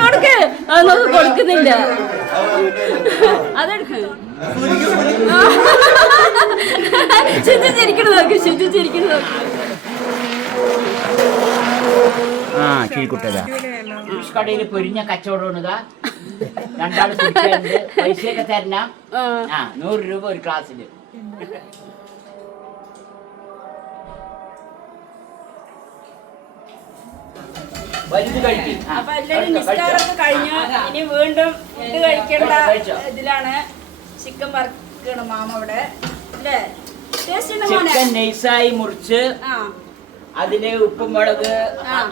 കൊടുക്ക് അതൊന്നും കൊടുക്കുന്നില്ല. അതെടുക്ക്. ശുചിച്ചിരിക്കണം നോക്ക്, ശുചിച്ചിരിക്കണം നോക്ക്. ആ ചീക്കുട്ടതാ കടയിൽ പൊരിഞ്ഞ കച്ചവടമാണ്. രണ്ടാൾ പൈസയൊക്കെ തരണം. 100 രൂപ ഒരു ക്ലാസ്സില്. അപ്പൊ എല്ലാരും നിസ്കാരമൊക്കെ കഴിഞ്ഞു. ഇനി വീണ്ടും ഫുഡ് കഴിക്കേണ്ട ഇതിലാണ്. ചിക്കൻ വറുക്കണം മാമ അവിടെ അല്ലേ? ചിക്കൻ നൈസായി മുറിച്ച് അതില് ഉപ്പും മുളക്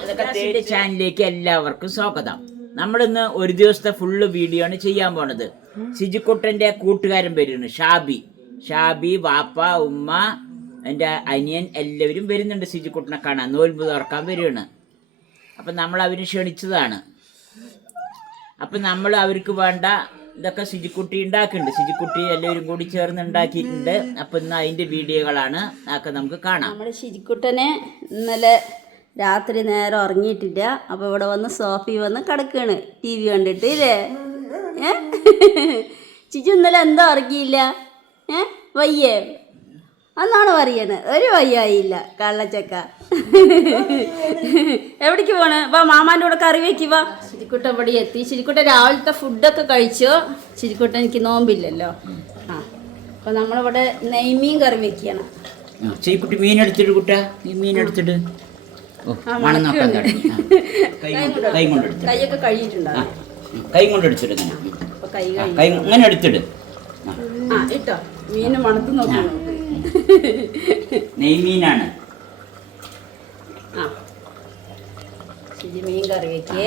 ഇതൊക്കെ തേടി ചാനലിലേക്ക് എല്ലാവർക്കും സ്വാഗതം. നമ്മളിന്ന് ഒരു ദിവസത്തെ ഫുള്ള് വീഡിയോ ആണ് ചെയ്യാൻ പോണത്. സിജിക്കുട്ടന്റെ കൂട്ടുകാരൻ വരുന്നു, ഷാബി വാപ്പ ഉമ്മ എൻ്റെ അനിയൻ എല്ലാവരും വരുന്നുണ്ട് സിജിക്കുട്ടനെ കാണാൻ. നോൽമ്പ് തുറക്കാൻ വരുവാണ്. അപ്പം നമ്മൾ അവര് ക്ഷണിച്ചതാണ്. അപ്പം നമ്മൾ അവർക്ക് വേണ്ട ഇതൊക്കെ സിജിക്കുട്ടി ഉണ്ടാക്കുന്നുണ്ട്. സിജിക്കുട്ടി എല്ലാവരും കൂടി ചേർന്ന് ഉണ്ടാക്കിയിട്ടുണ്ട്. അപ്പം ഇന്ന് അതിൻ്റെ വീഡിയോകളാണ് അതൊക്കെ നമുക്ക് കാണാം. നമ്മുടെ സിജിക്കുട്ടനെ ഇന്നലെ രാത്രി നേരം ഉറങ്ങിയിട്ടില്ല. അപ്പോൾ ഇവിടെ വന്ന് സോഫി വന്ന് കിടക്കാണ് TV കണ്ടിട്ട് ഇല്ലേ? ചിജു ഇന്നലെ എന്താ ഉറങ്ങിയില്ല? വയ്യേ അന്നാണ് പറയണത്. ഒരു വയ്യായില്ല കള്ളച്ചക്ക. എവിടേക്ക് പോണ്? വാ മാമാൻ്റെ കൂടെ കറി വെക്ക്. വാ. ചിരിക്കുട്ട ഇവിടെ എത്തി. ചിരിക്കുട്ട രാവിലത്തെ ഫുഡൊക്കെ കഴിച്ചു. ചിരിക്കുട്ട എനിക്ക് നോമ്പില്ലല്ലോ. അപ്പൊ നമ്മളിവിടെ നെയ്മീൻ കറി വെക്കുകയാണ്. ചിരിക്കുട്ടി മീൻ എടുത്തിട്ട് കുട്ട, മീൻ എടുത്തിട്ട് കൈയൊക്കെ കഴിയിട്ടുണ്ടാവും. കൈ കൊണ്ട് എടുത്തിട്ട് ഇങ്ങനെ എടുത്തിട്ട് ഇട്ടോ മീന് മണത്ത് നോക്കി. നെയ്മീനാണ്. മീൻ കറി വെക്കേ.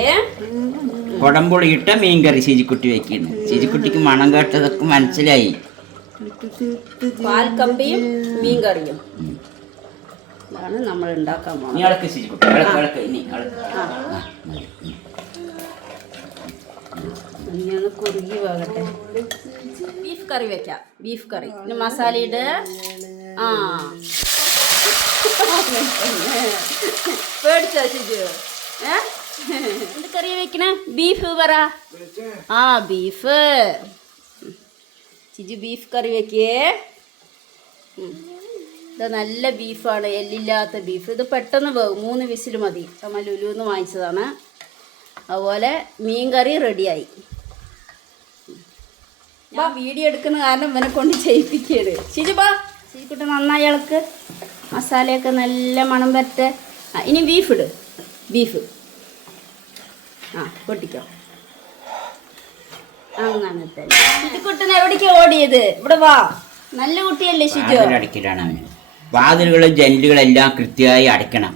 കൊടംപുളിയിട്ട മീൻ കറി ശിജിക്കുട്ടി വെക്കുന്നു. ശിജിക്കുട്ടിക്ക് മണം കേട്ടതൊക്കെ മനസ്സിലായി. പാൽക്കമ്പിയും മീൻ കറിയും ഇതാണ് നമ്മൾ ഉണ്ടാക്കാൻ പോകുന്നത്. കുറുകി പോകട്ടെ. ബീഫ് കറി വെക്കാം. ബീഫ് കറി പിന്നെ മസാല ഇട്. പേടിച്ചോ ചിജു? എന്ത് കറി വെക്കണേ? ബീഫ് പറ. ബീഫ്. ചിജു ബീഫ് കറി വെക്കേ. ഇത് നല്ല ബീഫാണ്, എല്ലില്ലാത്ത ബീഫ്. ഇത് പെട്ടെന്ന് പോകും, 3 വിസിൽ മതി. നമ്മൾ ലുലുന്ന് വാങ്ങിച്ചതാണ്. അതുപോലെ മീൻ കറി റെഡിയായി. ഞാൻ വീഡിയോ എടുക്കുന്ന കാരണം ഇവനെ കൊണ്ട് ചെയ്യിപ്പിക്കുകയാണ്. ശരിക്കുട്ടി നന്നായി ഇളക്ക്. മസാലയൊക്കെ നല്ല മണം പറ്റ. ഇനി ബീഫ് ഇട്. ബീഫ് പൊട്ടിക്കോ. അങ്ങനെ തന്നെ. ശിജുക്കുട്ടൻ എവിടേക്കാ ഓടിയത്? ഇവിടെ വാ. നല്ല കുട്ടിയല്ലേ ശിജു? അടക്കിട്ടാണ് അവന്. വാതിലുകളും ജനലുകളും എല്ലാം കൃത്യമായി അടയ്ക്കണം.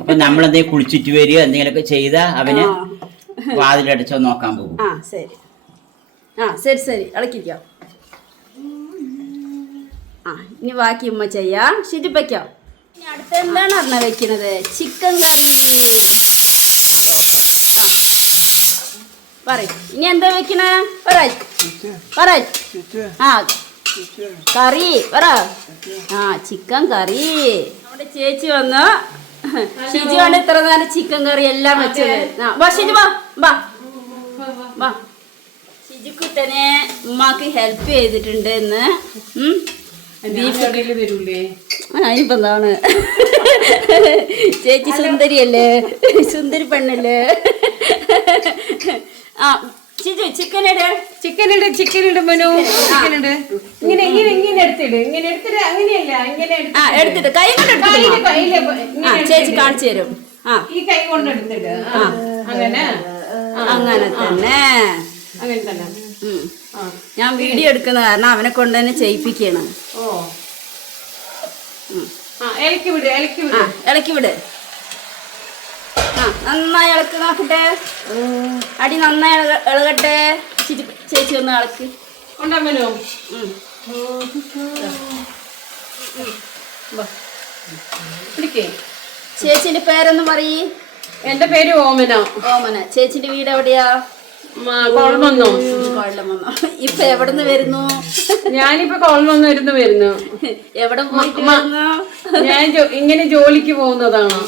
അപ്പൊ നമ്മളെന്തെങ്കിലും കുളിച്ചിട്ട് വരിക എന്തെങ്കിലുമൊക്കെ ചെയ്താ അവന് വാതിലടച്ചോ നോക്കാൻ പോകും. ശരി. ശരി ഇളക്കിക്കോ. ഇനി ബാക്കി ഉമ്മ ചെയ്യാം. ശിജിപ്പയ്ക്കോ. ഇനി അടുത്ത എന്താണ് അറിഞ്ഞ വെക്കുന്നത്? ചിക്കൻ കറി. പറയ് ഇനി എന്താ വെക്കണേ? കറി പറ. ചിക്കൻ കറി. നമ്മുടെ ചേച്ചി വന്നു. ഷിജുവാണ് ഇത്ര നേരം ചിക്കൻ കറി എല്ലാം വെച്ചത്. ഷിജു വാ. ഷിജുക്കുട്ടനെ ഉമ്മാക്ക് ഹെൽപ്പ് ചെയ്തിട്ടുണ്ട് ഇന്ന്. ഇനിയിപ്പോ എന്താണ്? ചേച്ചി സുന്ദരിയല്ലേ? സുന്ദരി പെണ്ണല്ലേ? ഷിജു ചിക്കനുണ്ട് മനു. ചിക്കനുണ്ട്. ഇങ്ങനെ എടുത്തിട്ട് അങ്ങനെയല്ല. എടുത്തിട്ട് കൈ കൊണ്ട് ചേച്ചി കാണിച്ചു തരും. ഈ കൈ കൊണ്ട് എടുത്തിട്ട് അങ്ങനെ തന്നെ. ഞാൻ വീഡിയോ എടുക്കുന്ന കാരണം അവനെ കൊണ്ട് തന്നെ ചെയ്യിപ്പിക്കണം. ഇളക്കി വിട്. നന്നായി ഇളക്ക് നോക്കട്ടെ. അടി നന്നായി ഇളകട്ടെ. ചേച്ചി ഒന്ന് ഇളക്കി. ചേച്ചിന്റെ പേരൊന്നും പറയ്. എന്റെ പേര് ഓമന. ചേച്ചിന്റെ വീട് എവിടെയാ? കോൾമന്നോ. ഇപ്പൊ എവിടുന്ന് വരുന്നു? ഞാനിപ്പോ കോൾമന്ന് വരുന്നു. എവിടെ പോയിട്ട്? ഞാൻ ഇങ്ങനെ ജോലിക്ക് പോകുന്നതാണ്.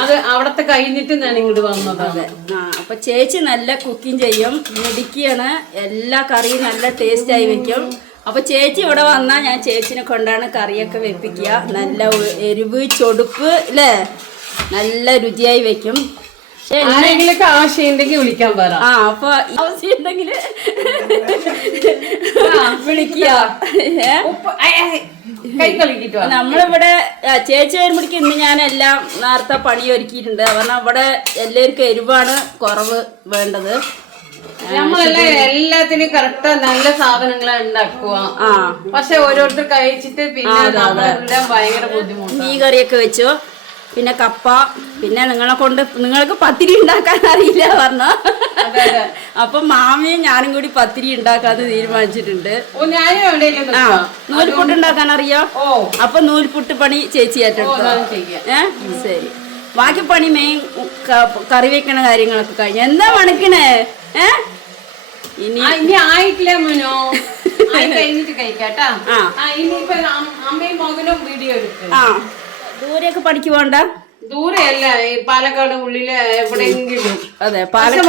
അത് അവിടത്തെ കഴിഞ്ഞിട്ട് ഞാൻ ഇങ്ങോട്ട് വന്നതാണ്. ആ അപ്പൊ ചേച്ചി നല്ല കുക്കിംഗ് ചെയ്യും, മിടുക്കിയാണ്, എല്ലാ കറിയും നല്ല ടേസ്റ്റ് ആയി വെക്കും. അപ്പൊ ചേച്ചി ഇവിടെ വന്നാൽ ഞാൻ ചേച്ചിനെ കൊണ്ടാണ് കറിയൊക്കെ വെപ്പിക്കുക. നല്ല എരിവ് ചൊടുപ്പ് അല്ലേ, നല്ല രുചിയായി വെക്കും. ആരെങ്കിലൊക്കെ ആവശ്യമുണ്ടെങ്കിൽ വിളിക്കാൻ പറ. ആ അപ്പൊ ആവശ്യമുണ്ടെങ്കിൽ വിളിക്കുക. നമ്മളിവിടെ ചേച്ചി വരുമ്പോഴേക്ക് ഇന്ന് ഞാൻ എല്ലാം നേരത്തെ പണി ഒരുക്കിയിട്ടുണ്ട്. കാരണം ഇവിടെ എല്ലാവർക്കും എരിവാണ് കുറവ് വേണ്ടത്. നമ്മളെല്ലാം എല്ലാത്തിനും കറക്റ്റ് നല്ല സാധനങ്ങളെ ഉണ്ടാക്കുക. പക്ഷെ ഓരോരുത്തർ കഴിച്ചിട്ട് പിന്നെ നമ്മളെല്ലാം ഭയങ്കര ബുദ്ധിമുട്ട്. മീൻ കറിയൊക്കെ വെച്ചു, പിന്നെ കപ്പ, പിന്നെ നിങ്ങൾക്ക് പത്തിരി ഉണ്ടാക്കാൻ അറിയില്ല പറഞ്ഞ. അപ്പൊ മാമിയും ഞാനും കൂടി പത്തിരി ഉണ്ടാക്കാന്ന് തീരുമാനിച്ചിട്ടുണ്ട്. നൂൽപുട്ട് ഉണ്ടാക്കാൻ അറിയോ? അപ്പൊ നൂൽപുട്ട് പണി ചേച്ചി ഏറ്റെടുത്തു. ശരി, ബാക്കി പണി മെയിൻ കറി വെക്കണ കാര്യങ്ങളൊക്കെ കഴിഞ്ഞു. എന്താ മണക്കണേ? ഇനി ആയിട്ടില്ല മോനോ, കഴിഞ്ഞിട്ട് കഴിക്കാട്ടാ. ഇനിയിപ്പൊ അമ്മയും മകനും വീഡിയോ എടുക്കും. ദൂരെയൊക്കെ പഠിക്ക് പോണ്ട? ദൂരെയല്ല, ഈ പാലക്കാട് ഉള്ളില് എവിടെയെങ്കിലും. അതെ,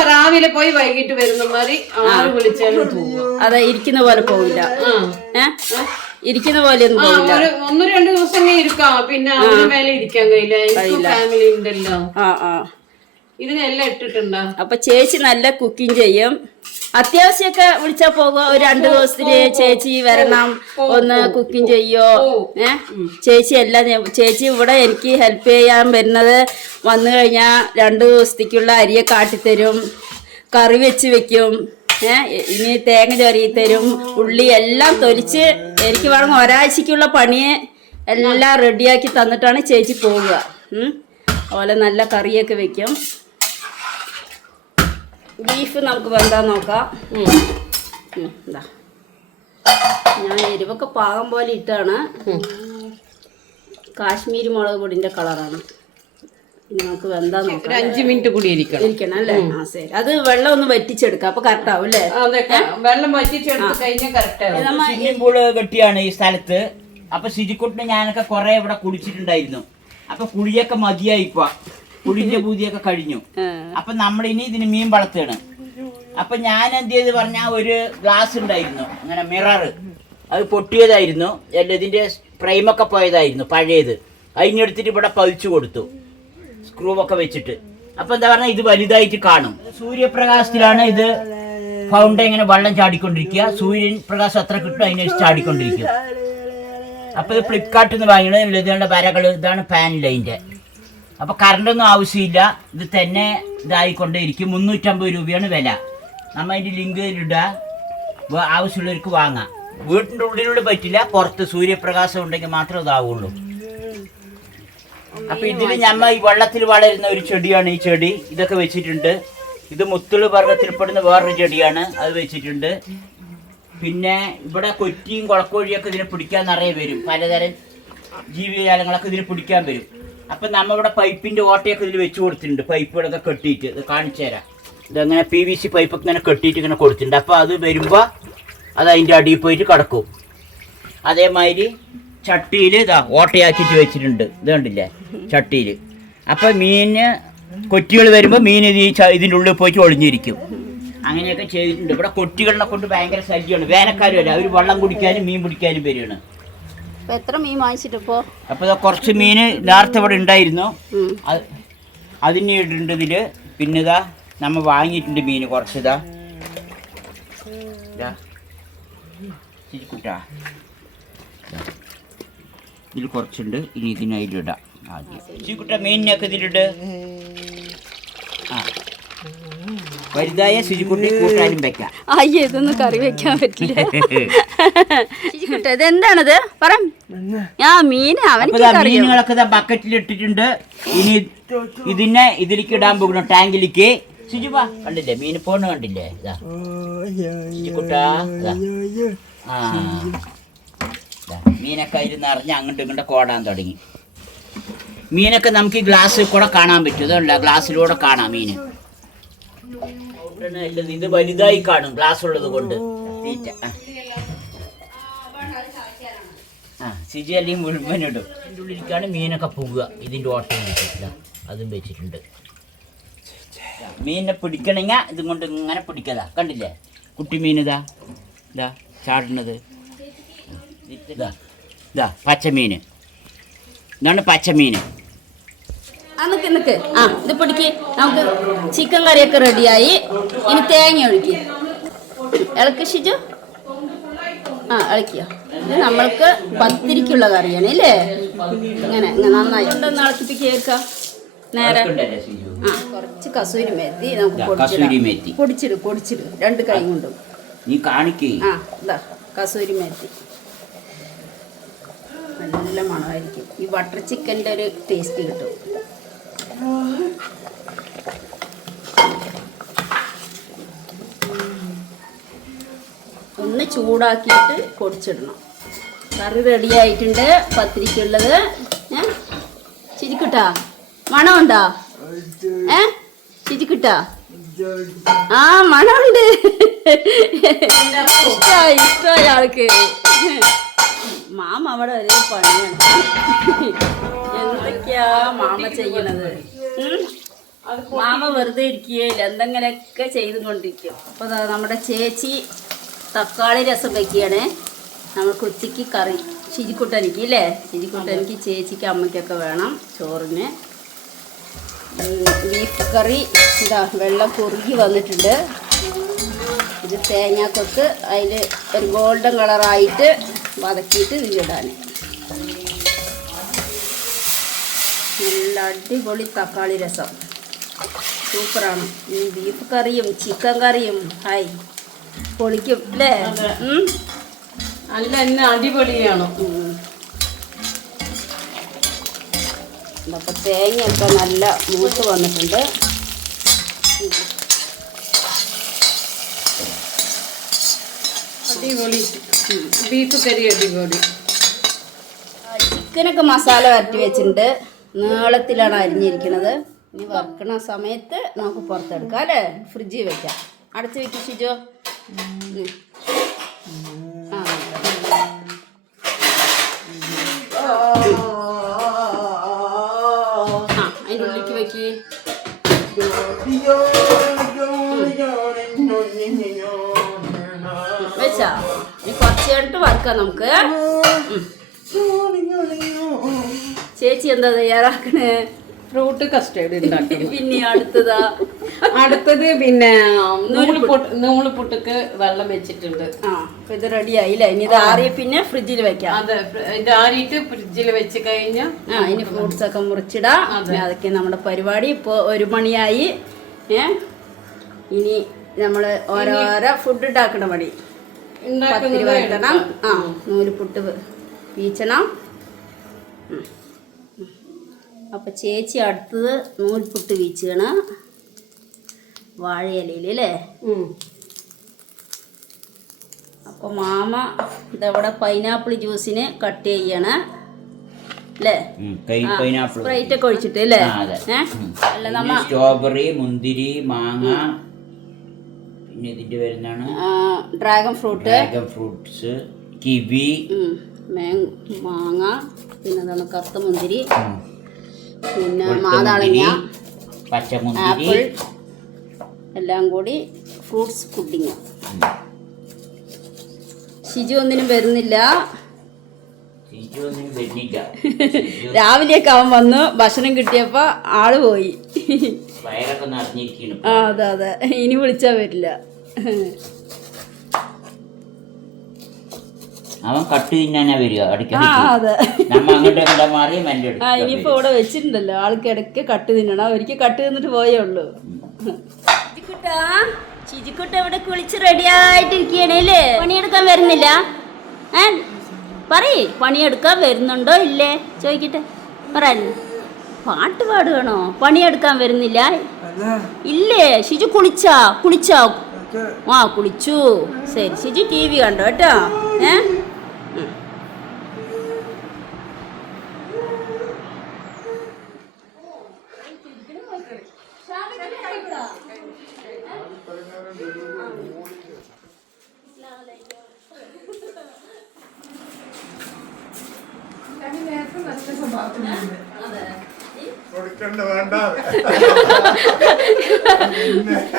രാവിലെ പോയി വൈകിട്ട് വരുന്ന മാതിരി ആര് വിളിച്ചാലും പോവുക. അതെ, ഇരിക്കുന്ന പോലെ പോവില്ല. ഇരിക്കുന്ന പോലെ ഒന്നും പോവില്ല. 1-2 ദിവസം ഇരിക്കാം, പിന്നെ അതിന് മേലെ ഇരിക്കാൻ കഴിയില്ല. ഫാമിലി ഉണ്ടല്ലോ. ഇതിനെല്ലാം ഇട്ടിട്ടുണ്ടോ? അപ്പൊ ചേച്ചി നല്ല കുക്കിംഗ് ചെയ്യും. അത്യാവശ്യമൊക്കെ വിളിച്ചാ പോകുക. ഒരു 2 ദിവസത്തിന് ചേച്ചി വരണം, ഒന്ന് കുക്കിംഗ് ചെയ്യോ. ചേച്ചി ചേച്ചി ഇവിടെ എനിക്ക് ഹെൽപ്പ് ചെയ്യാൻ വരുന്നത്. വന്നു കഴിഞ്ഞാൽ 2 ദിവസത്തേക്കുള്ള അരിയെ കാട്ടിത്തരും, കറി വെച്ച് വെക്കും, ഇനി തേങ്ങ ചൊരയി തരും, ഉള്ളി എല്ലാം തൊലിച്ച് എനിക്ക് വേണമെങ്കിൽ ഒരാഴ്ചക്കുള്ള പണിയെ എല്ലാം റെഡിയാക്കി തന്നിട്ടാണ് ചേച്ചി പോവുക. അതുപോലെ നല്ല കറിയൊക്കെ വെക്കും. ബീഫ് നമുക്ക് വെന്താൻ നോക്കാം. എന്താ, ഞാൻ എരിവൊക്കെ പാകം പോലെ ഇട്ടാണ്. കാശ്മീരി മുളക് പൊടിന്റെ കളറാണ്. ഇനി നമുക്ക് വെന്താൻ നോക്കാം. 5 മിനിറ്റ് കൂടി ഇരിക്കണം അല്ലേ? ആ ശരി. അത് വെള്ളം ഒന്ന് വറ്റിച്ചെടുക്കാം, അപ്പൊ കറക്റ്റ് ആവും അല്ലേ? വെള്ളം വറ്റിച്ചെടുത്ത് കഴിഞ്ഞാൽ കറക്റ്റ് ആവും. സ്വിമ്മിംഗ് പൂള് കെട്ടിയാണ് ഈ സ്ഥലത്ത്. അപ്പൊ ശുചിക്കുട്ടിനെ ഞാനൊക്കെ കുറെ ഇവിടെ കുളിച്ചിട്ടുണ്ടായിരുന്നു. അപ്പൊ കുളിയൊക്കെ മതിയായിപ്പോ, കുളിന്റെ പൂതിയൊക്കെ കഴിഞ്ഞു. അപ്പൊ നമ്മളിനി ഇതിന് മീൻ വളർത്തുകയാണ്. അപ്പൊ ഞാൻ എന്ത് ചെയ്ത് പറഞ്ഞാൽ ഒരു ഗ്ലാസ് ഉണ്ടായിരുന്നു, അങ്ങനെ മിറർ, അത് പൊട്ടിയതായിരുന്നു, ഇതിന്റെ ഫ്രെയിമൊക്കെ പോയതായിരുന്നു പഴയത്. അതിനെടുത്തിട്ട് ഇവിടെ പതിച്ചു കൊടുത്തു സ്ക്രൂവൊക്കെ വെച്ചിട്ട്. അപ്പൊ എന്താ പറഞ്ഞാൽ ഇത് വലുതായിട്ട് കാണും. സൂര്യപ്രകാശത്തിലാണ് ഇത് ഫൗണ്ട ഇങ്ങനെ വെള്ളം ചാടിക്കൊണ്ടിരിക്കുക. സൂര്യൻ പ്രകാശം എത്ര കിട്ടും അതിനനുസരിച്ച് ചാടിക്കൊണ്ടിരിക്കും. അപ്പൊ ഇത് ഫ്ലിപ്കാർട്ടിൽ നിന്ന് വാങ്ങിയത്. ഇതാണ് വരകൾ, ഇതാണ് പാനൽ അതിന്റെ. അപ്പൊ കറണ്ടൊന്നും ആവശ്യമില്ല, ഇത് തന്നെ ഇതായിക്കൊണ്ടേയിരിക്കും. 350 രൂപയാണ് വില. നമ്മ അതിന്റെ ലിങ്ക് ഇടുക, ആവശ്യമുള്ളവർക്ക് വാങ്ങാം. വീട്ടിന്റെ ഉള്ളിലുള്ള പറ്റില്ല, പുറത്ത് സൂര്യപ്രകാശം ഉണ്ടെങ്കിൽ മാത്രമേ ഇതാവുള്ളൂ. അപ്പൊ ഇതിൽ ഞമ്മ ഈ വെള്ളത്തിൽ വളരുന്ന ഒരു ചെടിയാണ് ഈ ചെടി. ഇതൊക്കെ വെച്ചിട്ടുണ്ട്. ഇത് മുത്തുള് വർഗത്തിൽപ്പെടുന്ന വേറൊരു ചെടിയാണ്, അത് വെച്ചിട്ടുണ്ട്. പിന്നെ ഇവിടെ കൊറ്റിയും കുളക്കോഴിയൊക്കെ ഇതിനെ പിടിക്കാൻ നിറയെ വരും. പലതരം ജീവജാലങ്ങളൊക്കെ ഇതിന് പിടിക്കാൻ വരും. അപ്പൊ നമ്മളിവിടെ പൈപ്പിന്റെ ഓട്ടയൊക്കെ ഇതിൽ വെച്ച് കൊടുത്തിട്ടുണ്ട്. പൈപ്പുകളൊക്കെ കെട്ടിയിട്ട് ഇത് കാണിച്ചു തരാം. ഇതങ്ങനെ PVC പൈപ്പൊക്കെ ഇങ്ങനെ കെട്ടിയിട്ട് ഇങ്ങനെ കൊടുത്തിട്ടുണ്ട്. അപ്പൊ അത് വരുമ്പോ അത് അതിൻ്റെ അടിയിൽ പോയിട്ട് കിടക്കും. അതേമാതിരി ചട്ടിയിൽ ഇതാ ഓട്ടയാക്കിയിട്ട് വെച്ചിട്ടുണ്ട്. ഇത് കണ്ടില്ലേ ചട്ടിയിൽ. അപ്പൊ മീന് കൊറ്റികൾ വരുമ്പോൾ മീൻ ഇതിൻ്റെ ഉള്ളിൽ പോയിട്ട് ഒളിഞ്ഞിരിക്കും. അങ്ങനെയൊക്കെ ചെയ്തിട്ടുണ്ട്. ഇവിടെ കൊറ്റികളിനെ കൊണ്ട് ഭയങ്കര ശല്യമാണ്. വേനൽക്കാലമല്ല, അവർ വെള്ളം കുടിക്കാനും മീൻ പിടിക്കാനും വരികയാണ്. എത്ര മീൻ വാങ്ങിച്ചിട്ടിപ്പോ? അപ്പൊ കുറച്ച് മീന് നേരത്തെ ഇവിടെ ഉണ്ടായിരുന്നു, അതിന് ഇടുന്നുണ്ട് ഇതില്. പിന്നെ ഇതാ നമ്മ വാങ്ങിയിട്ടുണ്ട് മീന് കുറച്ചിതാ ശരിക്കുട്ടാ, ഇതിൽ കുറച്ചുണ്ട്. ഇനി ഇതിനതിലിടാം ആദ്യം. ശരിക്കുട്ട മീനിനൊക്കെ ഇതിലിട്ട്. ആ വലുതായ ശുചിക്കുട്ടി കൂട്ടാനും വെക്കാം. അയ്യോ, ഇതൊന്നും കറി വെക്കാൻ പറ്റില്ല. ശുചിക്കുട്ട ഇതെന്താണത് പറ. മീൻ മീനുകളൊക്കെ ബക്കറ്റിൽ ഇട്ടിട്ടുണ്ട്. ഇനി ഇതിനെ ഇതിലേക്ക് ഇടാൻ പോകുന്നു, ടാങ്കിലേക്ക്. ശുചിപ്പാ കണ്ടില്ലേ മീൻ പോണ് കണ്ടില്ലേ? ഇതാ ശുചിക്കുട്ടാ, മീനൊക്കെ അതിൽ നിറഞ്ഞ് അങ്ങോട്ടും ഇങ്ങോട്ട് കോടാൻ തുടങ്ങി. മീനൊക്കെ നമുക്ക് ഈ ഗ്ലാസ്സിൽ കൂടെ കാണാൻ പറ്റും. അതല്ല, ഗ്ലാസ്സിലൂടെ കാണാം മീന്. ഇത് വലുതായി കാണും ഗ്ലാസ് ഉള്ളത് കൊണ്ട്. തീറ്റ സിജി അല്ലെങ്കിൽ മുഴുവൻ ഇടും. ഇതിൻ്റെ ഉള്ളിലേക്കാണ് മീനൊക്കെ പോകുക. ഇതിൻ്റെ ഓട്ടം അതും വെച്ചിട്ടുണ്ട്. മീനിനെ പിടിക്കണമെങ്കിൽ ഇതും കൊണ്ട് ഇങ്ങനെ പിടിക്കതാ. കണ്ടില്ലേ കുട്ടി മീൻ ഇതാ ഇതാ ചാടുന്നത്. ഇതാ ഇതാ പച്ചമീൻ, ഇതാണ് പച്ചമീൻ. നിക്ക് ഇത് പിടിക്ക്. നമുക്ക് ചിക്കൻ കറിയൊക്കെ റെഡിയായി. ഇനി തേങ്ങ ഒഴുക്കി ഇളക്ക് ഷിജു. ഇളക്കിയോ? ഇത് നമ്മൾക്ക് പത്തിരിക്കുള്ള കറിയാണ് ഇല്ലേ? ഇങ്ങനെ നന്നായി ഉണ്ടെന്ന് ഇളക്കിപ്പിക്കാം. നേരെ കുറച്ച് കസൂരി മേത്തി നമുക്ക് പൊടിച്ചിട് 2 കൈ കൊണ്ടും. ഇതാ കസൂരി മേത്തി നല്ല മണമായിരിക്കും. ഈ ബട്ടർ ചിക്കൻ്റെ ഒരു ടേസ്റ്റ് കിട്ടും. ഒന്ന് ചൂടാക്കിയിട്ട് പൊടിച്ചിടണം. കറി റെഡി ആയിട്ടുണ്ട് പത്തിരിക്കുള്ളത്. ചിരിക്കിട്ടാ മണമുണ്ടോ? ചിരിക്കിട്ടാ? മണമുണ്ട്. ഇഷ്ടമായി ആൾക്ക്. മാമ അവിടെ ഒരു പണിയാണ്. എന്തൊക്കെയാ മാമ ചെയ്യണത്? മാമ വെറുതെ ഇരിക്കുകയില്ല, എന്തെങ്കിലുമൊക്കെ ചെയ്തുകൊണ്ടിരിക്കും. അപ്പോൾ നമ്മുടെ ചേച്ചി തക്കാളി രസം വയ്ക്കുകയാണ്. നമുക്ക് ഉച്ചയ്ക്ക് കറി ശിജിക്കുട്ടനിക്ക് ഇല്ലേ? ശിജിക്കുട്ടനിക്ക് ചേച്ചിക്ക് അമ്മയ്ക്കൊക്കെ വേണം ചോറിന്. ബീഫ് കറി ഇതാ വെള്ളം കുറുകി വന്നിട്ടുണ്ട്. ഇത് തേങ്ങാക്കൊത്ത് അതിൽ ഒരു ഗോൾഡൻ കളറായിട്ട് വതക്കിയിട്ട് ഇതിലിടാൻ. നല്ല അടിപൊളി തക്കാളി രസം സൂപ്പറാണ്. ഈ ബീഫ് കറിയും ചിക്കൻ കറിയും ഹായ് പൊളിക്കും അല്ലേ? അല്ല എന്നെ അടിപൊളിയാണോ? അപ്പോൾ തേങ്ങയൊക്കെ നല്ല മൂത്ത് വന്നിട്ടുണ്ട്. അടിപൊളി ബീഫ് കറി അടിപൊളി. ചിക്കനൊക്കെ മസാല വരട്ടി വെച്ചിട്ടുണ്ട്. നീളത്തിലാണ് അരിഞ്ഞിരിക്കുന്നത്. ഇനി വറുക്കണ സമയത്ത് നമുക്ക് പുറത്തെടുക്കാം അല്ലേ? ഫ്രിഡ്ജിൽ വെക്കാം. അടച്ച് വെക്കും ഷിജോ. അതിൻ്റെ ഉള്ളിലേക്ക് വെക്ക്. വെച്ചാ ഇനി കുറച്ച് കഴിഞ്ഞിട്ട് വറുക്കാം നമുക്ക്. ചേച്ചി എന്താ തയ്യാറാക്കണേ? ഫ്രൂട്ട് കസ്റ്റേർഡ് ഉണ്ടാക്കണം. പിന്നെ അടുത്തത് പിന്നെ നൂലുപുട്ടുക്ക് വെള്ളം വെച്ചിട്ടുണ്ട്. അപ്പൊ ഇത് റെഡി ആയില്ലേ? ഇനി ഇത് ആറിയ പിന്നെ ഫ്രിഡ്ജിൽ വെക്കാം. അതെ, ഇത് ആറിയിട്ട് ഫ്രിഡ്ജിൽ വെച്ച് കഴിഞ്ഞാൽ ഇനി ഫ്രൂട്ട്സ് ഒക്കെ മുറിച്ചിടാം. അതൊക്കെ നമ്മുടെ പരിപാടി. ഇപ്പോൾ 1 മണിയായി. ഇനി നമ്മള് ഓരോരോ ഫുഡ് ഉണ്ടാക്കണ പണി. പത്തിരി വരട്ടണം, നൂലുപുട്ട് വീച്ചണം. അപ്പൊ ചേച്ചി അടുത്തത് നൂൽപുട്ട് വീച്ചാണ് വാഴയിലയിൽ അല്ലേ? അപ്പൊ മാമ ഇതവിടെ പൈനാപ്പിൾ ജ്യൂസിന് കട്ട് ചെയ്യണ അല്ലേ? സ്പ്രൈറ്റ് ഒക്കെ ഒഴിച്ചിട്ട് അല്ലേ? അല്ല നമ്മ സ്ട്രോബെറി, മുന്തിരി, മാങ്ങ, പിന്നെ ഇതിന്റെ വരുന്നതാണ് ഡ്രാഗൺ ഫ്രൂട്ട്സ്, കിവി, മാങ്ങ, പിന്നെ എന്താണ് കറുത്ത മുന്തിരി, പിന്നെ മാതാളങ്ങ, പച്ചമുന്തിരി, ആപ്പിൾ എല്ലാം കൂടി ഫ്രൂട്ട്സ് പുഡിങ്. ഷിജു ഒന്നിനും വരുന്നില്ല. രാവിലെയൊക്കെ അവൻ വന്നു, ഭക്ഷണം കിട്ടിയപ്പോ ആള് പോയി. അതെ ഇനി വിളിച്ചാ വരില്ല. അവൻ കട്ട് തിന്നാനാ വരിക. അതെ ഇനിയിപ്പോ ഇവിടെ വെച്ചിട്ടുണ്ടല്ലോ, ആൾക്ക് ഇടയ്ക്ക് കട്ട് തിന്നണം. ഒരിക്കൽ കട്ട് തിന്നിട്ട് പോയേ ഉള്ളൂ. ചിജിക്കുട്ട ഇവിടെ കുളിച്ച് റെഡി ആയിട്ടിരിക്കണേ. പണിയെടുക്കാൻ വരുന്നില്ല? പറയേ, പണിയെടുക്കാൻ വരുന്നുണ്ടോ ഇല്ലേ ചോദിക്കട്ടെ. പറയാൻ പാട്ട് പാടുകയാണോ? പണിയെടുക്കാൻ വരുന്നില്ല ഇല്ലേ? ഷിജു കുളിച്ചോ? കുളിച്ചു. ശരി, ഷിജു TV കണ്ടോ കേട്ടോ.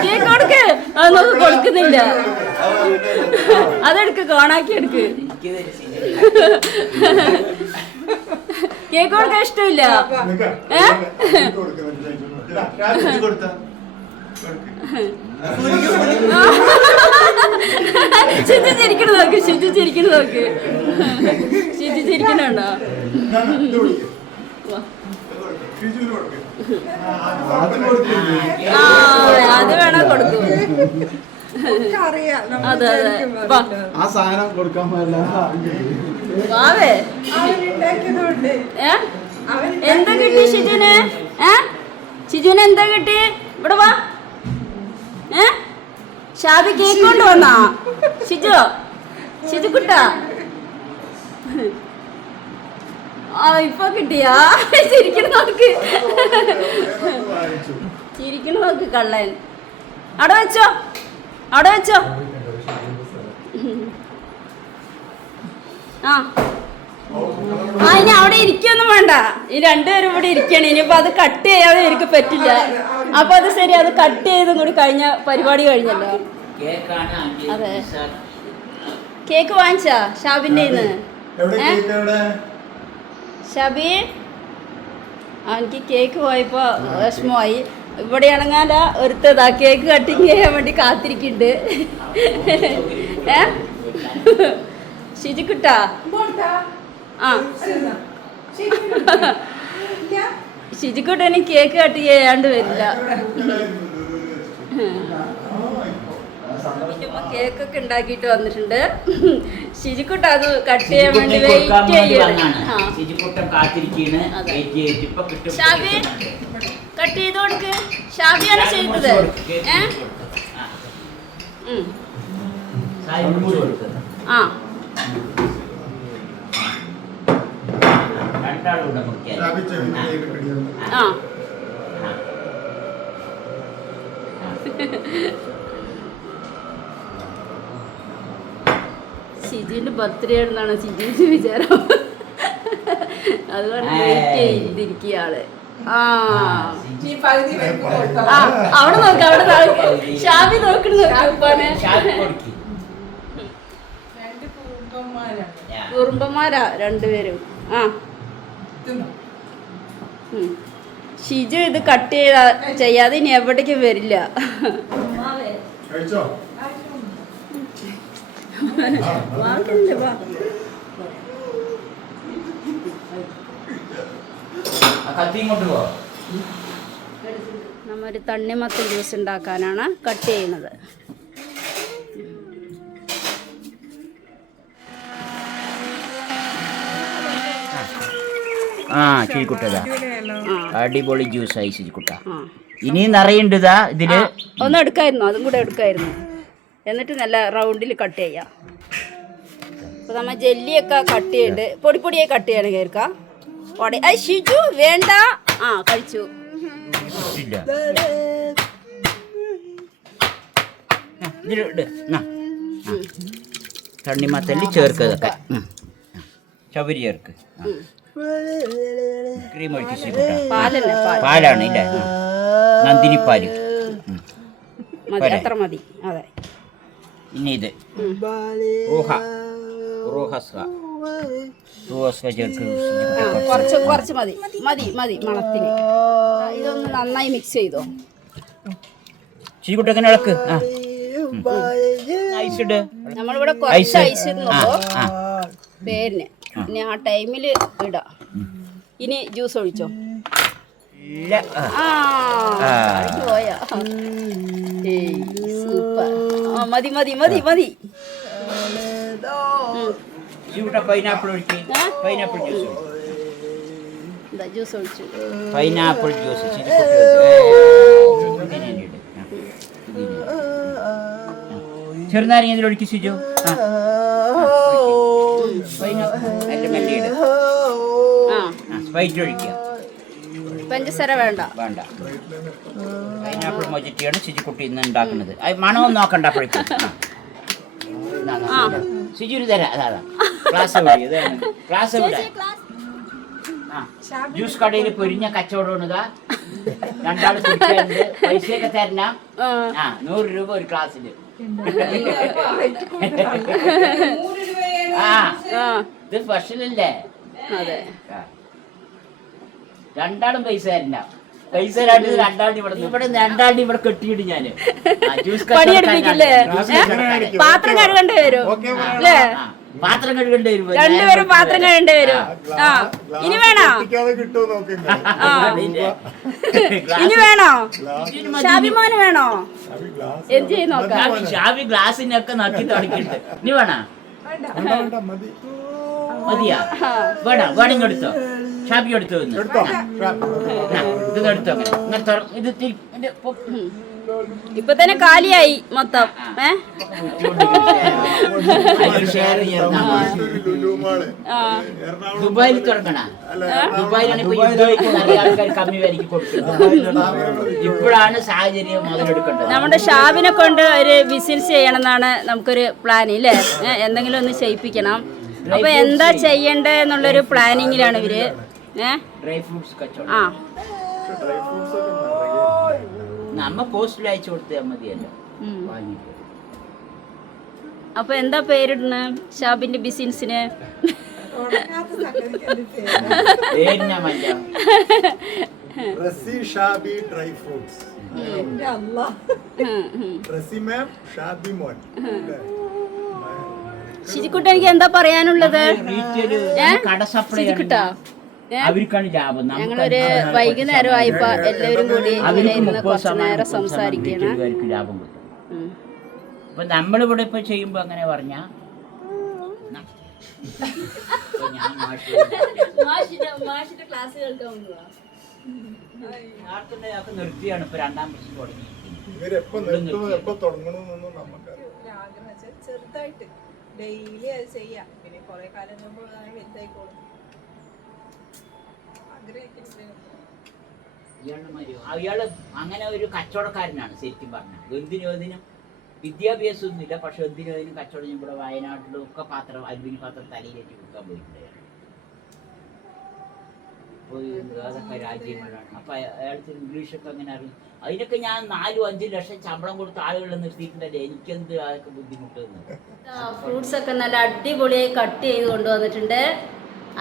കേക്ക് കൊടുക്ക്. അതൊന്നും കൊടുക്കുന്നില്ല. അതെടുക്ക്, കോണാക്കി എടുക്ക്. കേക്ക് കൊടുക്കാൻ ഇഷ്ടമില്ല. ശുചി ചിരിക്കണ നോക്ക്, ശുചി ചിരിക്കണ നോക്ക്. ശുചി ചിരിക്കണുണ്ടോ? അത് വേണം കൊടുക്കും. അതെ അതെ. ആ സാധനം കൊടുക്കാൻ വാവേ എന്താ കിട്ടി ഷിജുന്? ഷിജുന് എന്താ കിട്ടി? ഇവിടെ വാ. ഷാബി കേക്ക് കൊണ്ട് വന്നാ? ഷിജു കുട്ടാ ഇപ്പൊ കിട്ടിയാ? ചിരിക്കണ നോക്ക്, ചിരിക്കണ നോക്ക് കള്ളൻ. അവിടെ വെച്ചോ, അവിടെ വെച്ചോ. ഇനി അവിടെ ഇരിക്കൊന്നും വേണ്ട. ഈ രണ്ടുപേരും ഇവിടെ ഇരിക്കണം. ഇനിയിപ്പോ അത് കട്ട് ചെയ്യാതെ എനിക്ക് പറ്റില്ല. അപ്പൊ അത് ശരി, അത് കട്ട് ചെയ്തും കൂടി കഴിഞ്ഞ പരിപാടി കഴിഞ്ഞല്ലോ. അതെ, കേക്ക് വാങ്ങിച്ചാ ഷാബിന്റെ ഷാബി? എനിക്ക് കേക്ക് പോയപ്പോ വിഷമമായി. ഇവിടെയാണെങ്കില ഒരുത്തതാ കേക്ക് കട്ടിങ് ചെയ്യാൻ വേണ്ടി കാത്തിരിക്കുന്നുണ്ട്. ഷിജിക്കുട്ടാ ഷിജിക്കുട്ടന് കേക്ക് കട്ട് ചെയ്യാണ്ട് വരില്ല. കേക്കൊക്കെ ഉണ്ടാക്കിയിട്ട് വന്നിട്ടുണ്ട്. ഷിജിക്കുട്ട അത് കട്ട് ചെയ്യാൻ വേണ്ടി വെയിറ്റ് ചെയ്യാണ്. ഷാബി കട്ട് ചെയ്ത് കൊടുക്ക്. ഷാബിയാണ് ചെയ്തത്. ഷിജുവിന്റെ ബർത്ത്ഡേ ആണെന്നാണ് ഷിജുവിന്റെ വിചാരം. അതുകൊണ്ട് വെയിറ്റ് ചെയ്തിരിക്കുക ആള്. അവിടെ നോക്ക, അവിടെ ഷാബി നോക്കണ നോക്കാനെ. കുറുമ്പന്മാരാ രണ്ടുപേരും. ഷിജു ഇത് കട്ട് ചെയ്യാതെ ഇനി എവിടേക്കും വരില്ല. നമ്മൊരു തണ്ണിമത്തൻ ജ്യൂസ് ഉണ്ടാക്കാനാണ് കട്ട് ചെയ്യുന്നത്. ശരിക്കുട്ടതാ അടിപൊളി ജ്യൂസായി ശരിക്കുട്ട. ഇനി നിറയുണ്ടതാ ഇതില്. ഒന്ന് എടുക്കായിരുന്നു, അതും കൂടെ എടുക്കായിരുന്നു. എന്നിട്ട് നല്ല റൗണ്ടിൽ കട്ട് ചെയ്യാം. അപ്പൊ നമ്മ ജെല്ലിയൊക്കെ കട്ട് ചെയ്യണ്ട്, പൊടിപ്പൊടിയെ കട്ട് ചെയ്യണം. കേൾക്കാം ഷിജു വേണ്ട. കഴിച്ചു. തണ്ണിമത്തല്ലി ചേർക്കതൊക്കെ ചവരി ചേർക്ക്. ക്രീം ഒഴിച്ച് പാലാണ് ഇല്ല, നന്ദിനിപ്പാല് അത്ര മതി. അതെ. ഇനി ഇത് കുറച്ച് മതി മതി മതി മണത്തിന്. ഇതൊന്ന് നന്നായി മിക്സ് ചെയ്തോ. ചീക്കുട്ടങ്ങനെ ഇളക്ക്. നമ്മളിവിടെ കുറച്ച് ഐസ് ഇടുന്നുള്ളൂ പേരിന്. ഇനി ആ ടൈമില് ഇടാം. ഇനി ജ്യൂസ് ഒഴിച്ചോ. പോയാ സൂപ്പർ. മതി മതി മതി മതി. പൈനാപ്പിൾ ഒഴിക്കും. പൈനാപ്പിൾ ജ്യൂസ്, ജ്യൂസ് ഒഴിച്ചു. പൈനാപ്പിൾ ജ്യൂസ് ചെറുനാരങ്ങ ഇതിലൊഴിക്ക് ശിജു. സ്പൈറ്റ് ഒഴിക്കുക. പഞ്ചസാര വേണ്ട വേണ്ട. പൈനാപ്പിൾ മൊജിറ്റിയാണ് ശിജുക്കുട്ടി ഇന്ന് ഉണ്ടാക്കുന്നത്. മണമൊന്നും നോക്കണ്ട. അപ്പോഴേക്കും ശിജുവിന് തരാം. അതാ ക്ലാസ് ക്ലാസ് വിടാം. ജ്യൂസ് കടയിൽ പൊരിഞ്ഞ കച്ചവടമാണ് ഇതാ. രണ്ടാള് കുടിക്കാറുണ്ട്. പൈസയൊക്കെ തരണം. 100 രൂപ ഒരു ക്ലാസ്സില്. ഇത് സ്പെഷ്യലല്ലേ? അതെ. രണ്ടാളും പൈസ തരണം. പൈസ രണ്ടാളും ഇവിടെ കെട്ടിയിട്ട് ഞാന് പണിയെടുപ്പിക്കില്ലേ? പാത്രം കഴുകേണ്ടി വരും അല്ലേ? പാത്രം കഴുകേണ്ടി വരും. രണ്ടുപേരും പാത്രം കഴുകേണ്ടി വരും. ഇനി വേണോ? ഇനി വേണോ? ഷാബിമോന് വേണോ? എന്ത് ചെയ്ത് നോക്കാം. ഷാബി ഗ്ലാസിനൊക്കെ നോക്കി തുടങ്ങിയിട്ട്. ഇനി വേണോ? മതിയാ? വേണം എടുത്തോ. ഷാബി എടുത്തോ. ഇത് എടുത്തോ. ഇത് ഇപ്പൊ തന്നെ കാലിയായി മൊത്തം. ദുബായിൽ തുടങ്ങണ. ദുബായിലാണ് ഇപ്പൊ ആൾക്കാർ കമ്മി വിലക്ക് കൊടുക്കുന്നത്. ഇപ്പോഴാണ് സാഹചര്യം മുതലെടുക്കേണ്ടത്. നമ്മുടെ ഷാബിനെ കൊണ്ട് ഒരു ബിസിനസ് ചെയ്യണം എന്നാണ് നമുക്കൊരു പ്ലാൻ ഇല്ലേ? എന്തെങ്കിലും ഒന്ന് ചെയ്യിപ്പിക്കണം. അപ്പൊ എന്താ ചെയ്യണ്ടേ എന്നുള്ളൊരു പ്ലാനിങ്ങിലാണ് ഇവര്. ഡ്രൈ ഫ്രൂട്ട്സ് കച്ചവടം. ആ നമ്മ പോസ്റ്റിൽ അയച്ചു കൊടുത്താൽ മതിയല്ലോ. അപ്പൊ എന്താ പേരിടണ ഷാബിന്റെ ബിസിനസിന്? ഷിജിക്കുട്ട, എനിക്ക് എന്താ പറയാനുള്ളത്? ഷിജിക്കുട്ടാ, അവർക്കാണ് ലാഭം. ഞങ്ങളൊരു വൈകുന്നേരം ആയപ്പോ എല്ലാവരും കൂടി കുറച്ചു നേരം സംസാരിക്കണം. ലാഭം കിട്ടും. ഇപ്പൊ നമ്മളിവിടെ ഇപ്പൊ ചെയ്യുമ്പോ അങ്ങനെ പറഞ്ഞ നിർത്തിയാണ് ഇപ്പൊ 2ാം വർഷം തുടങ്ങി. ചെറുതായിട്ട് ഡെയിലി അത് ചെയ്യാം. പിന്നെ കുറെ കാലം വലുതായിക്കോളും. അയാള് അങ്ങനെ ഒരു കച്ചവടക്കാരനാണ് ശരിക്കും പറഞ്ഞാൽ. എന്തിനും വിദ്യാഭ്യാസം ഒന്നുമില്ല, പക്ഷെ എന്തിനും കച്ചവടം. ഇവിടെ വയനാട്ടിലും ഒക്കെ അലുമിനി പാത്രം തലയിലേക്ക് കൊടുക്കാൻ പോയിട്ടുണ്ട്. അതൊക്കെ രാജ്യങ്ങളാണ്. അപ്പൊ അയാൾക്ക് ഇംഗ്ലീഷൊക്കെ അങ്ങനെ അറിയും. അതിനൊക്കെ ഞാൻ 4-5 ലക്ഷം ശമ്പളം കൊടുത്ത ആളുകളെ നിർത്തിയിട്ടുണ്ടല്ലേ. എനിക്കെന്ത് അതൊക്കെ ബുദ്ധിമുട്ട്. ഫ്രൂട്ട്സ് ഒക്കെ നല്ല അടിപൊളിയായി കട്ട് ചെയ്ത് കൊണ്ടുവന്നിട്ടുണ്ട്,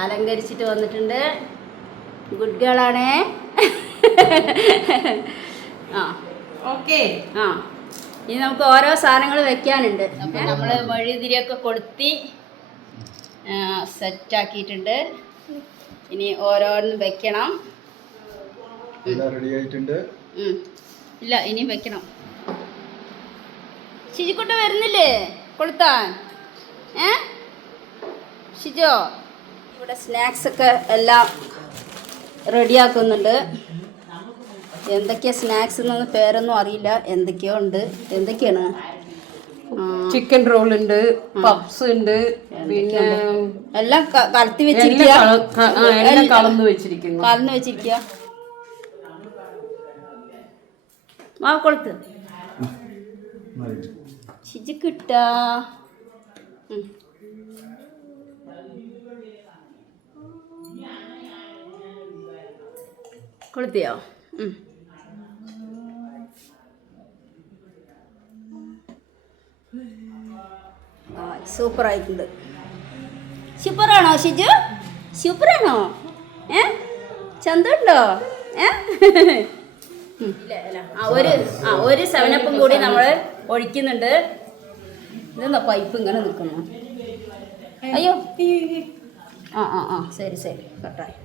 അലങ്കരിച്ചിട്ട് വന്നിട്ടുണ്ട്. ഗുഡ് ഗേൾ ആണേ. ഇനി നമുക്ക് ഓരോ സാധനങ്ങൾ വെക്കാനുണ്ട്. അപ്പം നമ്മൾ വഴിതിരിയൊക്കെ കൊളുത്തി സെറ്റാക്കിയിട്ടുണ്ട്. ഇനി ഓരോന്നും വെക്കണം. ഇല്ല, ഇനി വെക്കണം. ഷിജിക്കുട്ട വരുന്നില്ലേ കൊളുത്താൻ? ഷിജോ, ഇവിടെ സ്നാക്സ് ഒക്കെ എല്ലാം റെഡിയാക്കുന്നുണ്ട്. എന്തൊക്കെയാ സ്നാക്സ് എന്നൊന്നും പേരൊന്നും അറിയില്ല. എന്തൊക്കെയോ ഉണ്ട്. എന്തൊക്കെയാണ്? ചിക്കൻ റോൾ ഉണ്ട്, പപ്സ് ഉണ്ട്, പിന്നെ എല്ലാം കലർത്തി വെച്ചിരിക്കുക. കളന്ന് വെച്ചിരിക്കുക. മാ കൊളുത്ത് ഷിജിക്കുട്ട. കൊളുത്തിയോ? സൂപ്പറായിട്ടുണ്ട്. സൂപ്പറാണോ ഷിജു? സൂപ്പറാണോ? ചന്തമുണ്ടോ? ഒരു 7-Up കൂടി നമ്മൾ ഒഴിക്കുന്നുണ്ട്. ഇതെന്താ പൈപ്പ് ഇങ്ങനെ നിൽക്കുന്നു? അയ്യോ, ശരി കട്ടായി.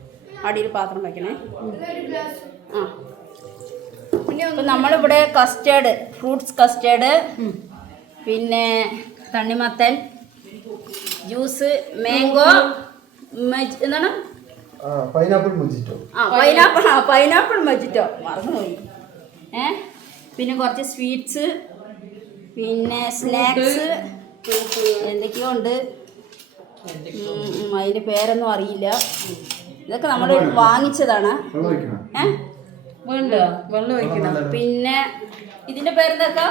അടിയിൽ പാത്രം വയ്ക്കണേ. അപ്പം നമ്മളിവിടെ കസ്റ്റേർഡ്, ഫ്രൂട്ട്സ് കസ്റ്റേർഡ്, പിന്നെ തണ്ണിമത്തൻ ജ്യൂസ്, മാംഗോ, എന്താണ് പൈനാപ്പിൾ മൊജിറ്റോ. പൈനാപ്പിൾ മൊജിറ്റോ മറന്നുപോയി. പിന്നെ കുറച്ച് സ്വീറ്റ്സ്, പിന്നെ സ്നാക്സ് എന്തൊക്കെയോ ഉണ്ട്. അതിൻ്റെ പേരൊന്നും അറിയില്ല. ഇതൊക്കെ നമ്മൾ വാങ്ങിച്ചതാണ്. പിന്നെ ഇതിന്റെ പേരെന്താ?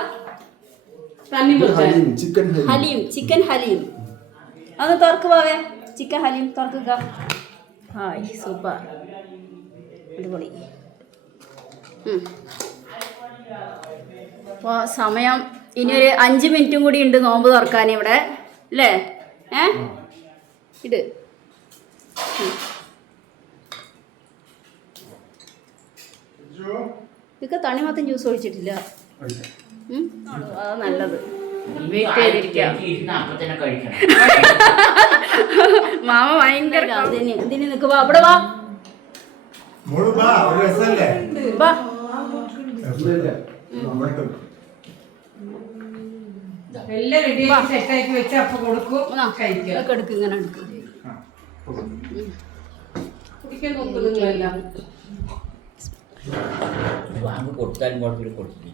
ഹലീം, ചിക്കൻ ഹലീം. അതൊന്ന് തുറക്ക് പോവേ. ചിക്കൻ ഹലീം തുറക്കുക. ഹായ് സൂപ്പർ അടിപൊളി. അപ്പോൾ സമയം ഇനി ഒരു 5 മിനിറ്റും കൂടി ഉണ്ട് നോമ്പ് തുറക്കാൻ ഇവിടെ അല്ലേ? ഇട്. ഇതൊക്കെ തണിമത്തൻ ജ്യൂസ് ഒഴിച്ചിട്ടില്ല. അത് നല്ലത്. വെയിറ്റ് ചെയ്തിരിക്കാം. മാമ ഭയങ്കര ഇതിന് നിൽക്കുക. അവിടെ വാ വാ. എല്ലാം റെഡിയാക്കി സെറ്റാക്കി വെച്ച് അപ്പൊ കൊടുക്കും. ഇതൊക്കെ എടുക്കും, ഇങ്ങനെ എടുക്കും. കുടിക്കാൻ നോക്കും നിങ്ങളെല്ലാം. കൊടുത്താലും കുഴപ്പമില്ല, കൊടുത്തില്ല.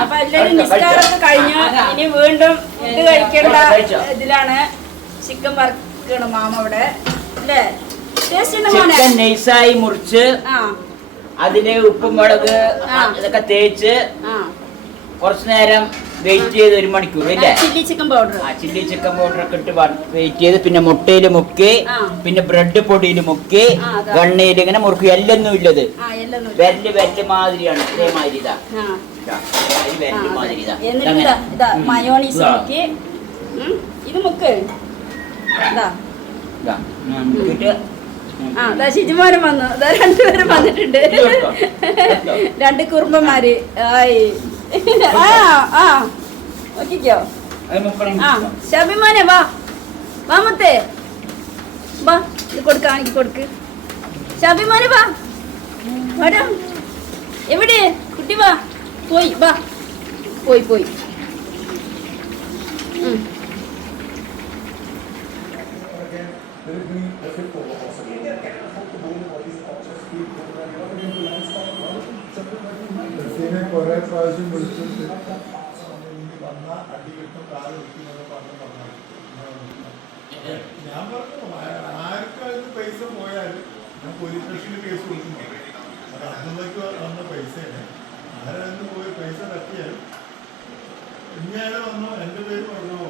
അപ്പൊ എല്ലാരും നിസ്കാരമൊക്കെ കഴിഞ്ഞു. ഇനി വീണ്ടും ഇത് കഴിക്കേണ്ട ഇതിലാണ്. ചിക്കൻ വറുക്കണം മാമ ഇവിടെ അല്ലേ? ചിക്കൻ നൈസായി മുറിച്ച് അതില് ഉപ്പും മുളക് ഇതൊക്കെ തേച്ച് കുറച്ചു നേരം വെയിറ്റ് ചെയ്ത് 1 മണിക്കൂർ ഇല്ലേ? Chilli chicken powder chilli chicken powder ഒക്കെ ഇട്ട് വെയിറ്റ് ചെയ്ത് പിന്നെ മുട്ടയിൽ മുക്കി പിന്നെ ബ്രെഡ് പൊടിയിൽ മുക്കി വെണ്ണയിൽ ഇങ്ങനെ മുറുക്കും. എല്ലൊന്നും ഇല്ലത് വെല്ല് മാതിരിയാണ്. ഇതേമാതിരി ഇതാ മാതിരി ഇതാ മയോണീസ് മുക്കി ഇത് മുക്ക്. ശിജുമാനും വന്നു. 2 പേരും വന്നിട്ടുണ്ട്. 2 കുറുമ്പന്മാര്. ആയി നോക്കിക്കോ. ഷബിമാനെ വാ വാ മുത്തേ വാ. ഇത് കൊടുക്ക, എനിക്ക് കൊടുക്ക്. ഷബിമാനെ വാ. വാടാ. എവിടെ കുട്ടി? വാ. പോയി വാ. പോയി. കുറെ പ്രാവശ്യം വിളിച്ചിട്ട് ഞാൻ പറഞ്ഞു ആർക്കും പൈസ പോയാലും ഞാൻ പോലീസ് സ്റ്റേഷനിൽ കേസ് കൊടുക്കുന്നു. അത് അന്നേക്ക് വന്ന പൈസയാണ്. ആരായിരുന്നു പോയി പൈസ തട്ടിയാലും ഇന്നയാള് വന്നു എന്റെ പേര് പറഞ്ഞു.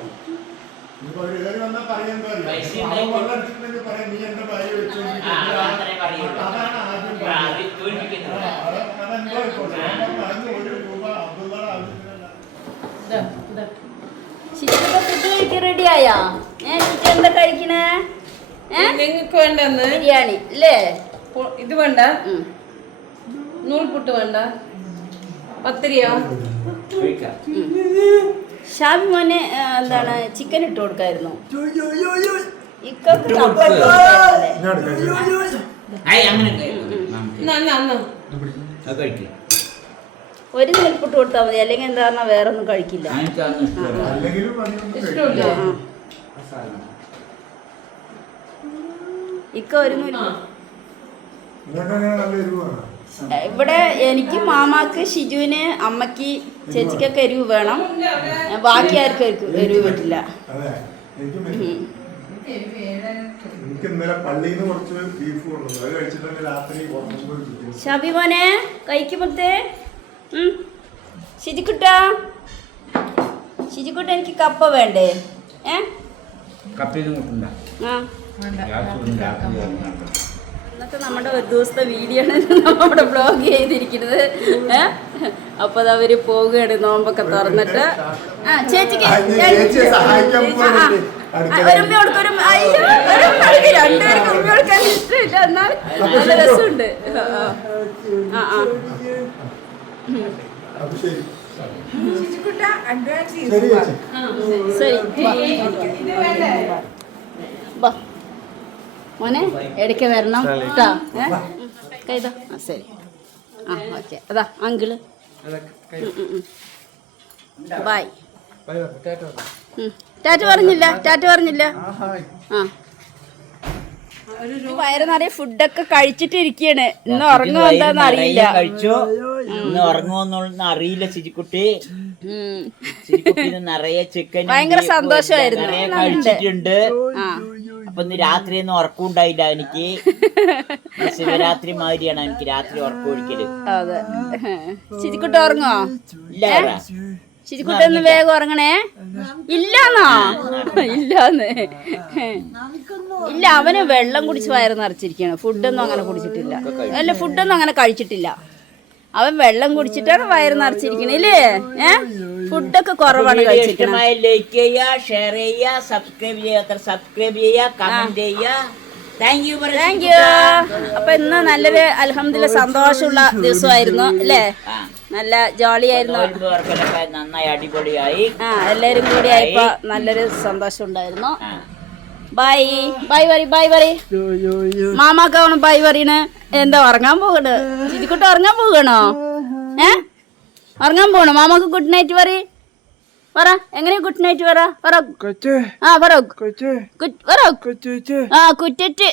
ഇപ്പൊ കയറി വന്നാൽ പറയാൻ വെള്ളടിച്ചിട്ടുണ്ടെങ്കിൽ പറയാം നീ എന്റെ ഭാര്യ വെച്ചു. അതാണ് ആദ്യം റെഡിയായാ? എന്താ കഴിക്കണേ? നിങ്ങൾക്ക് വേണ്ടെന്ന് ബിരിയാണി അല്ലേ? ഇത് വേണ്ട, നൂൽപുട്ട് വേണ്ട, പത്തിരിയോ? ഷാബി മോനെ എന്താണ് ചിക്കൻ ഇട്ട് കൊടുക്കായിരുന്നു. ഒരു നെൽപുട്ട് കൊടുത്താൽ മതി, അല്ലെങ്കിൽ എന്താ പറഞ്ഞാൽ വേറെ ഒന്നും കഴിക്കില്ല. ഇക്ക ഒരു ഇവിടെ എനിക്ക് മാമാക്ക് ഷിജുവിന് അമ്മക്ക് ചേച്ചിക്കൊക്കെ എരിവ് വേണം, ബാക്കി ആർക്കും എരിവ് പറ്റില്ല. ഷാബി മോനെ കഴിക്കുമ്പോഴത്തേ ഷിജിക്കുട്ട എനിക്ക് കപ്പ വേണ്ടേ? ഇന്നത്തെ നമ്മുടെ ഒരു ദിവസത്തെ വീഡിയോ ആണ് നമ്മുടെ ബ്ലോഗ് ചെയ്തിരിക്കുന്നത്. അപ്പോൾ അവര് പോവുകയാണ് നോമ്പൊക്കെ തുറന്നിട്ട്. ചേച്ചിക്ക് ഒരുമ്മ കൊടുക്കും. രണ്ടുപേർക്ക് ഉമ്മ കൊടുക്കാൻ ഇഷ്ടമില്ല, എന്നാൽ നല്ല രസമുണ്ട്. ശരി മോനെ ഇടയ്ക്ക് വരണം കേട്ടോ. കൈതാ ശരി. ഓക്കെ അതാ അങ്കിള് ബൈ. ടാറ്റ പറഞ്ഞില്ല. വയറ് നിറയെ ഫുഡൊക്കെ കഴിച്ചിട്ടിരിക്കാണ്. ഇന്ന് ഉറങ്ങുമോ എന്താന്ന് അറിയില്ല. കഴിച്ചോ ഇന്ന് ഉറങ്ങുമോന്നൊന്നും അറിയില്ല. ചിരിക്കുട്ടി നിറയെ ചിക്കൻ ഭയങ്കര സന്തോഷമായിരുന്നു. നിറയെ കഴിച്ചിട്ടുണ്ട്. അപ്പൊ ഇന്ന് രാത്രി ഒന്നും ഉറക്കം ഉണ്ടായില്ല എനിക്ക്. ശിവരാത്രി മാതിരിയാണ് എനിക്ക് രാത്രി ഉറക്കം ഒഴിക്കല്. അതെ. ചിരിക്കുട്ടി ഉറങ്ങോ? ഇല്ല ചിരിക്കുട്ടി ഒന്ന് വേഗം ഉറങ്ങണേ. ഇല്ലാന്നോ? ഇല്ലാന്ന്. ഇല്ല, അവന് വെള്ളം കുടിച്ച് വയറ് നിറച്ചിരിക്കുകയാണ്. ഫുഡൊന്നും അങ്ങനെ കുടിച്ചിട്ടില്ല. അല്ല, ഫുഡൊന്നും അങ്ങനെ കഴിച്ചിട്ടില്ല. അവൻ വെള്ളം കുടിച്ചിട്ടാണ് വയറ് നിറച്ചിരിക്കണേ ഇല്ലേ? ഫുഡൊക്കെ കുറവാണ് കഴിച്ചിരിക്കുന്നത്. ലൈക്ക് ചെയ്യുക, ഷെയർ ചെയ്യുക, സബ്സ്ക്രൈബ് ചെയ്യുക, കമന്റ് ചെയ്യുക. Thank you. അപ്പൊ ഇന്ന് നല്ലൊരു അൽഹംദുലില്ലാ സന്തോഷമുള്ള ദിവസമായിരുന്നു അല്ലേ? നല്ല ജോളിയായിരുന്നു. നന്നായി അടിപൊളിയായി. എല്ലാരും കൂടി ആയപ്പോ നല്ലൊരു സന്തോഷം ഉണ്ടായിരുന്നു. ബൈ ബൈ പറ മാമാക്കാണ് ബൈ പറയണ്. എന്താ ഉറങ്ങാൻ പോകണ്? ചിരിക്കുട്ടി ഉറങ്ങാൻ പോകണോ? ഉറങ്ങാൻ പോകണോ? മാമാക്ക് ഗുഡ് നൈറ്റ് പറ. എങ്ങനെയാ ഗുഡ് നൈറ്റ് പറ. കുറ്ററ്റ്